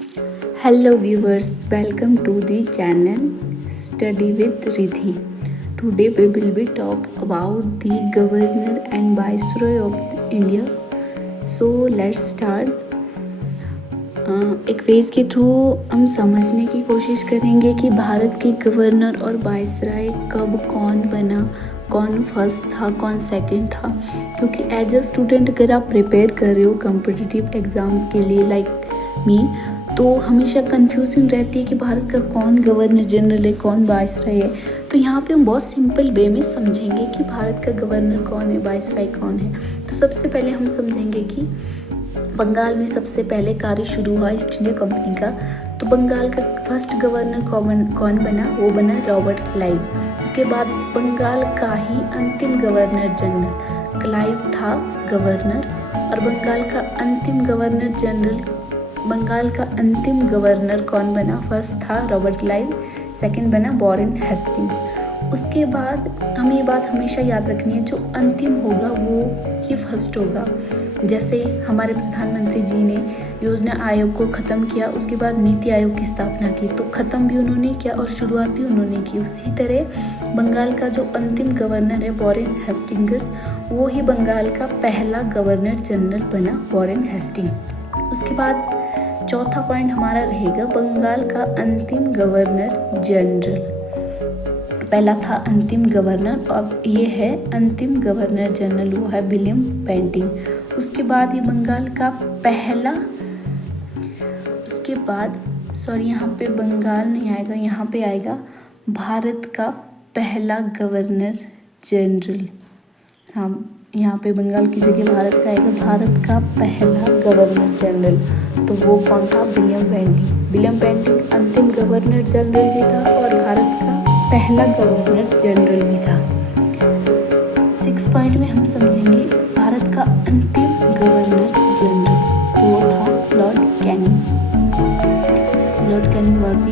Hello viewers, welcome to the channel Study with Riddhi. Today we will be talk about the Governor and Viceroy of India. So let's start. एक phase के through हम समझने की कोशिश करेंगे कि भारत के गवर्नर और वाइसराय कब कौन बना, कौन फर्स्ट था, कौन सेकंड था। क्योंकि एज अ स्टूडेंट अगर आप प्रिपेयर कर रहे हो कॉम्पिटिटिव एग्ज़ाम्स के लिए लाइक मी, तो हमेशा कन्फ्यूजन रहती है कि भारत का कौन गवर्नर जनरल है, कौन वाइसराय है। तो यहाँ पे हम बहुत सिंपल वे में समझेंगे कि भारत का गवर्नर कौन है, वाइसराय कौन है। तो सबसे पहले हम समझेंगे कि बंगाल में सबसे पहले कार्य शुरू हुआ ईस्ट इंडिया कंपनी का। तो बंगाल का फर्स्ट गवर्नर कौन बना, वो बना रॉबर्ट क्लाइव। उसके बाद बंगाल का ही अंतिम गवर्नर जनरल क्लाइव था गवर्नर, और बंगाल का अंतिम गवर्नर कौन बना, फर्स्ट था रॉबर्ट क्लाइव, सेकंड बना वॉरेन हेस्टिंग्स। उसके बाद हमें ये बात हमेशा याद रखनी है, जो अंतिम होगा वो ही फर्स्ट होगा। जैसे हमारे प्रधानमंत्री जी ने योजना आयोग को ख़त्म किया, उसके बाद नीति आयोग की स्थापना की, तो ख़त्म भी उन्होंने किया और शुरुआत भी उन्होंने की। उसी तरह बंगाल का जो अंतिम गवर्नर है वॉरेन हेस्टिंग्स, वो ही बंगाल का पहला गवर्नर जनरल बना, वॉरेन हेस्टिंग्स। उसके बाद चौथा पॉइंट हमारा रहेगा बंगाल का अंतिम गवर्नर जनरल। पहला था अंतिम गवर्नर, अब ये है अंतिम गवर्नर जनरल, वो है विलियम बेंटिंग। उसके बाद ये बंगाल का पहला, उसके बाद यहाँ पे बंगाल नहीं आएगा, यहाँ पे आएगा भारत का पहला गवर्नर जनरल। हाँ, यहाँ पे बंगाल की जगह भारत का आएगा, भारत का पहला गवर्नर जनरल। तो वो कौन था, विलियम बेंटिंग। विलियम बेंटिंग अंतिम गवर्नर जनरल भी था और भारत का पहला गवर्नर जनरल भी था। 6 पॉइंट में हम समझेंगे भारत का अंतिम गवर्नर जनरल, तो वो था Lord Canning. Lord Canning was the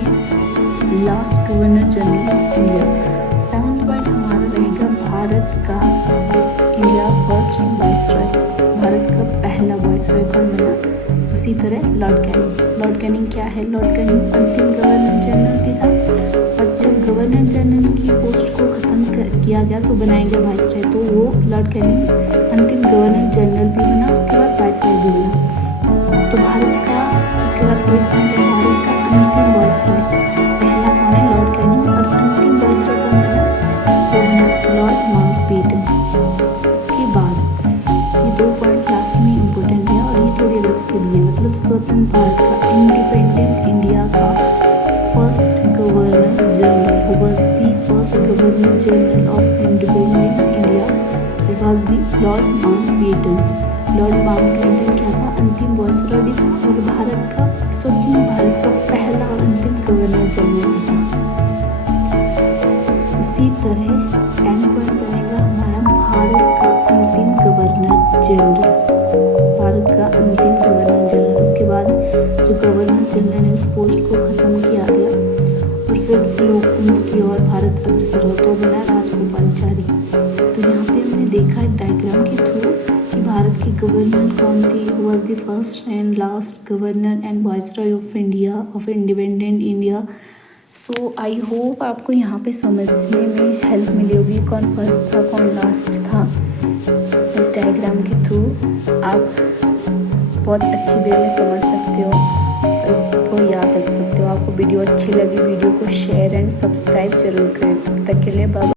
last governor general of India. 7 point हमारा रहेगा भारत का इंडिया फर्स्ट वाइसरॉय। भारत का पहला वाइसरॉय कौन बना, उसी तरह लॉर्ड कैनिंग। लॉर्ड कैनिंग क्या है, लॉर्ड कैनिंग अंतिम गवर्नर जनरल भी था, और जब गवर्नर जनरल की पोस्ट को ख़त्म किया गया तो बनाया गया वाइसरॉय, तो वो लॉर्ड कैनिंग अंतिम गवर्नर जनरल भी बना, उसके बाद वाइसरॉय भी बना। तो भारत का उसके बाद 8 पॉइंट है भारत का अंतिम वाइसरॉय। पहला कौन है, लॉर्ड कैनिंग, और अंतिम वाइसरॉय कौन बना, वो बना लॉर्ड माउंटबेटन। उसके बाद ये 2 पॉइंट लास्ट में इम्पोर्टेंट है और ये थोड़ी अलग से भी है, मतलब स्वतंत्र भारत का, इंडिपेंडेंट इंडिया का first governor general, who was the first governor general of independent India, that was the Lord Mountbatten. Lord Mountbatten क्या था, अंतिम वाइसरॉय भी था और भारत का पहला और अंतिम गवर्नर जनरल भी था। उसी तरह 10 पॉइंट बनेगा हमारा भारत का अंतिम गवर्नर जनरल। भारत का अंतिम गवर्नर जनरल, उसके बाद जो गवर्नर जनरल है उस पोस्ट को ख़त्म किया गया और फिर लोकतंत्र की ओर भारत अग्रसर हो, तो बना राजगोपालाचारी। तो यहाँ पे हमने देखा है डायग्राम के थ्रू कि भारत की गवर्नर कौन थी, who was the first and last governor and viceroy of India, of independent India. So I hope आपको यहाँ पे समझने में हेल्प मिली होगी, कौन फर्स्ट था, कौन लास्ट था। इस डायग्राम के थ्रू आप बहुत अच्छी वे में समझ सकते हो और इसको याद रख सकते हो। आपको वीडियो अच्छी लगी, वीडियो को शेयर एंड सब्सक्राइब जरूर करें। तब तक के लिए बाय।